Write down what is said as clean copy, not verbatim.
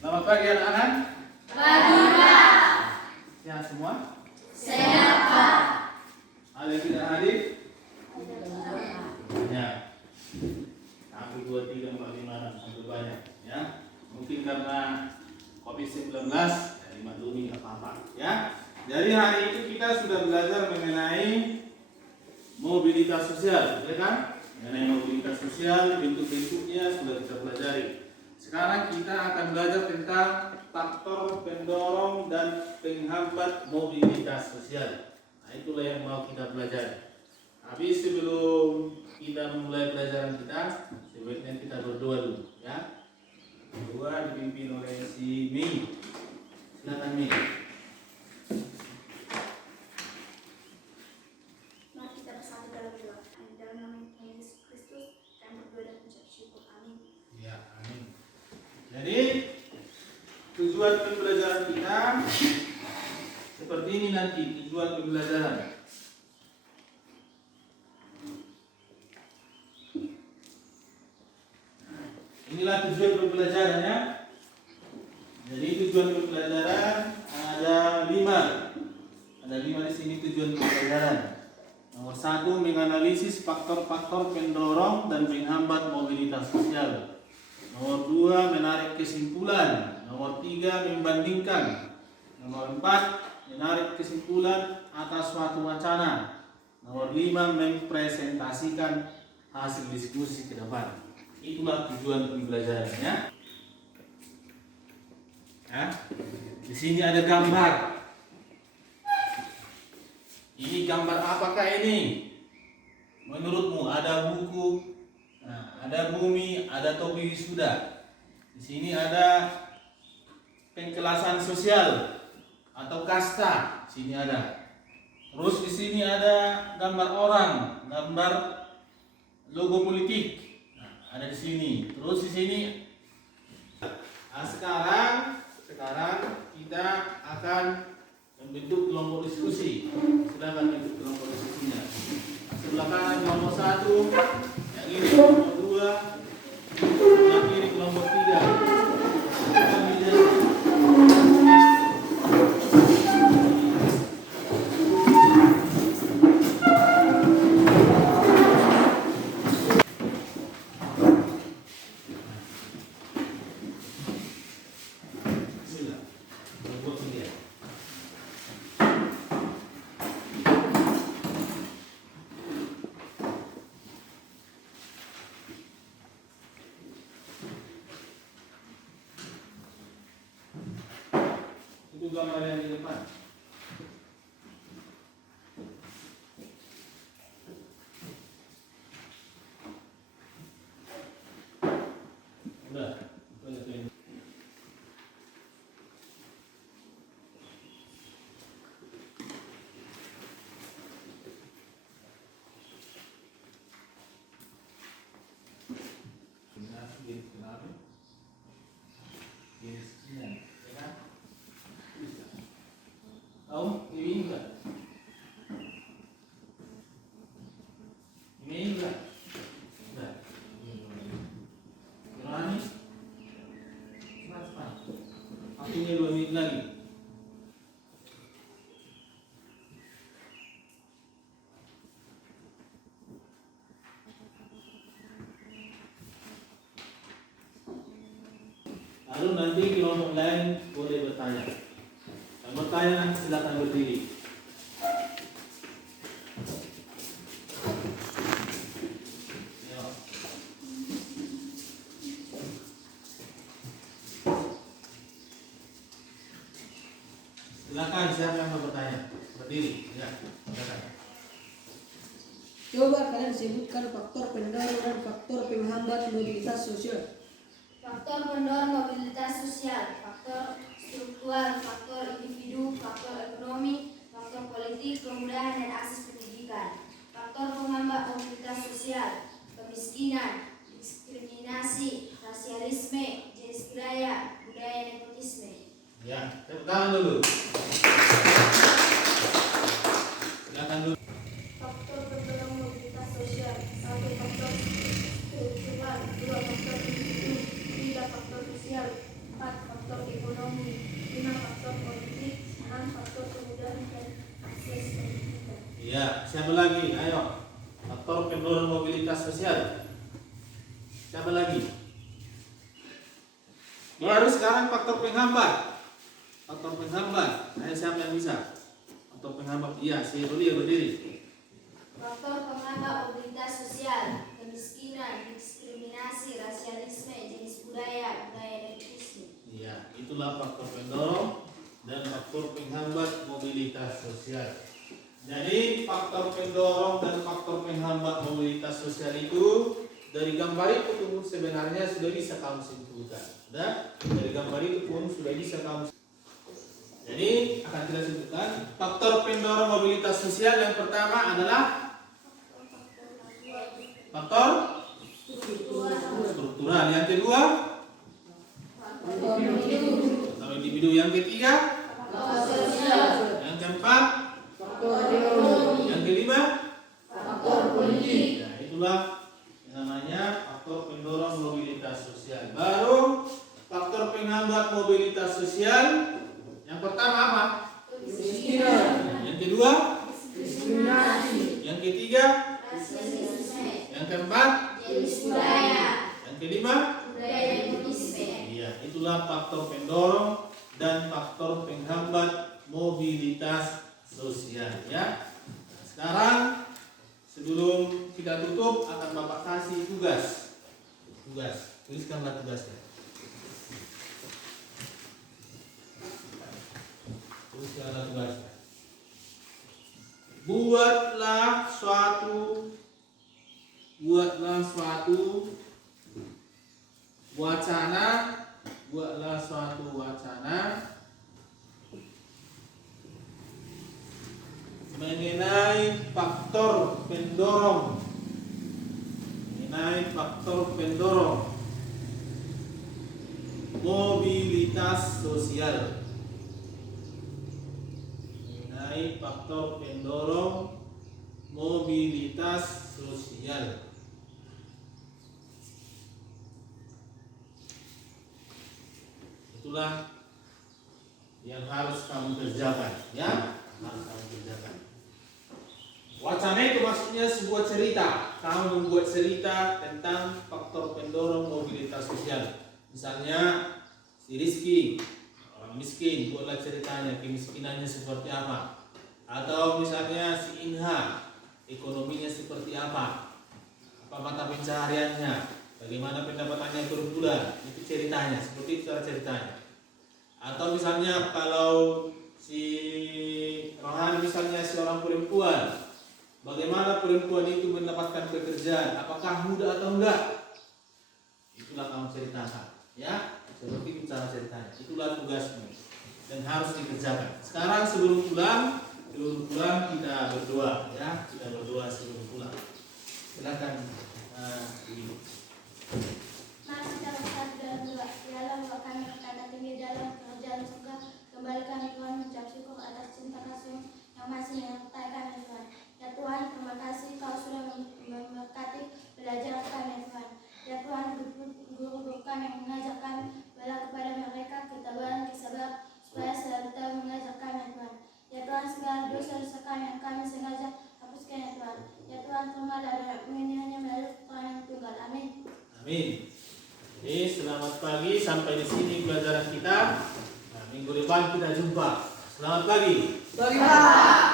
Selamat pagi anak-anak. Pagi, Pak. Sehat semua? Sehat, Pak. Ada yang tidak hadir? Banyak. 1, 2, 3, 4, 5, 6 sampai banyak. Ya, mungkin karena COVID-19 jadi maklumi nggak apa-apa. Ya. Jadi hari ini kita sudah belajar mengenai mobilitas sosial, ya kan? Mengenai mobilitas sosial, bentuk-bentuknya sudah kita pelajari. Sekarang kita akan belajar tentang faktor pendorong dan penghambat mobilitas sosial. Nah, itulah yang mau kita belajar. Tapi sebelum kita memulai pelajaran kita, sebaiknya kita berdoa dulu, ya. Berdoa dipimpin oleh si Mei. Silakan Mei. Mari kita bersatu dalam doa. Dalam nama Tuhan Yesus Kristus, kami berdoa dan mengucap syukur. Amin. Ya, amin. Jadi tujuan pembelajaran kita seperti ini nanti tujuan pembelajaran. Inilah tujuan pembelajarannya. Jadi tujuan pembelajaran ada 5. Ada 5 di sini tujuan pembelajaran. Nomor 1, menganalisis faktor-faktor pendorong dan penghambat mobilitas sosial. Nomor 2, menarik kesimpulan. Nomor 3, membandingkan. Nomor 4, menarik kesimpulan atas suatu wacana. Nomor 5, mempresentasikan hasil diskusi ke depan. Itulah tujuan pembelajarannya. Ya. Di sini ada gambar. Ini gambar apakah ini? Menurutmu ada buku, ada bumi, ada topi wisuda. Di sini ada pengkelasan sosial atau kasta. Di sini ada. Terus di sini ada gambar orang, gambar logo politik. Ada di sini. Terus di sini. Nah, sekarang kita akan membentuk kelompok diskusi. Silakan bentuk kelompok diskusinya. Sebelah kanan kelompok 1, yang ini kelompok 2, sebelah kiri kelompok 3. Itu gambar yang di depan. Udah, itu aja tuh. Tahu ini enggak? Ini enggak? Enggak. Berani? Cepat. Waktunya 2 menit lagi. Lalu nanti kelompok lain boleh bertanya. Yang bertanya nanti silakan berdiri. Yo. Silakan, siapa yang mau bertanya? Berdiri. Ya, silakan. Coba kalian sebutkan faktor pendorong dan faktor penghambat mobilitas sosial. Faktor pendorong mobilitas sosial, faktor struktural, faktor individu, faktor ekonomi, faktor politik, kemudahan dan akses pendidikan. Faktor penghambat mobilitas sosial, kemiskinan, diskriminasi, rasialisme, jenis budaya, nepotisme. Ya, tepuk tangan dulu. Silakan dulu. Faktor pendorong mobilitas sosial, 1 faktor struktural, 2 faktor individu, 3 faktor sosial, 4 faktor Ya, siapa lagi? Ayo. Faktor pendorong mobilitas sosial. Siapa lagi? Baru sekarang faktor penghambat. Faktor penghambat. Ayo siapa yang bisa? Faktor penghambat. Iya, si Ruli berdiri. Faktor penghambat mobilitas sosial, kemiskinan, diskriminasi, rasialisme, jenis budaya, budaya nepotisme. Iya, itulah faktor pendorong dan faktor penghambat mobilitas sosial. Jadi faktor pendorong dan faktor penghambat mobilitas sosial itu dari gambar itu pun sebenarnya sudah bisa kamu simpulkan. Dari gambar itu pun sudah bisa kamu. Jadi akan kita sebutkan faktor pendorong mobilitas sosial yang pertama adalah faktor struktural. Yang kedua faktor individu. Yang ketiga Faktor sosial, yang keempat yang kelima faktor politik. Nah, itulah yang namanya faktor pendorong mobilitas sosial. Baru faktor penghambat mobilitas sosial. Yang pertama apa? Kemiskinan, Yang kedua, diskriminasi, yang ketiga, rasialisme, yang keempat, jenis budaya, yang kelima. budaya nepotisme. Iya, itulah faktor pendorong dan faktor penghambat mobilitas sosial ya. Nah, sekarang sebelum kita tutup akan Bapak kasih tugas. Tuliskanlah tugasnya. Tuliskanlah tugasnya. Buatlah suatu wacana mengenai faktor pendorong mobilitas sosial. Mengenai faktor pendorong mobilitas sosial. Itulah yang harus kamu kerjakan, ya. Harus kamu kerjakan. Wacana itu maksudnya sebuah cerita. Kamu membuat cerita tentang faktor pendorong mobilitas sosial. Misalnya si Rizky, orang miskin, buatlah ceritanya kemiskinannya seperti apa. Atau misalnya si Inha, ekonominya seperti apa mata pencahariannya, bagaimana pendapatannya per bulan, itu ceritanya, seperti itu cara ceritanya. Atau misalnya kalau si Rohani misalnya seorang perempuan, bagaimana perempuan itu mendapatkan pekerjaan, apakah mudah atau enggak, itulah kamu ceritakan, ya, seperti itu cara ceritanya. Itulah tugasmu dan harus dikerjakan. Sekarang sebelum pulang kita berdoa, ya, kita berdoa sebelum pulang. Silakan. Mari kita bersatu dalam doa. Ya Allah, Bapa kami berkata tinggi dalam kerajaan surga, kembalikan Tuhan mengucap syukur atas cinta kasih yang masih menyertai kami Tuhan. Ya Tuhan, terima kasih Kau sudah memberkati belajar kami Tuhan. Ya Tuhan, guru-guru kami yang mengajar kami, bela kepada mereka ketabahan, kesabaran, supaya selalu tahu mengajar kami Tuhan. Ya Tuhan, segala dosa-dosa kami yang kami sengaja hapuskan ya Tuhan. Ya Tuhan, terimalah doa kami hanya melalui Tuhan yang tunggal. Amin. Amin. Jadi selamat pagi, sampai di sini pelajaran kita. Nah, minggu depan kita jumpa. Selamat pagi. Bagaimana?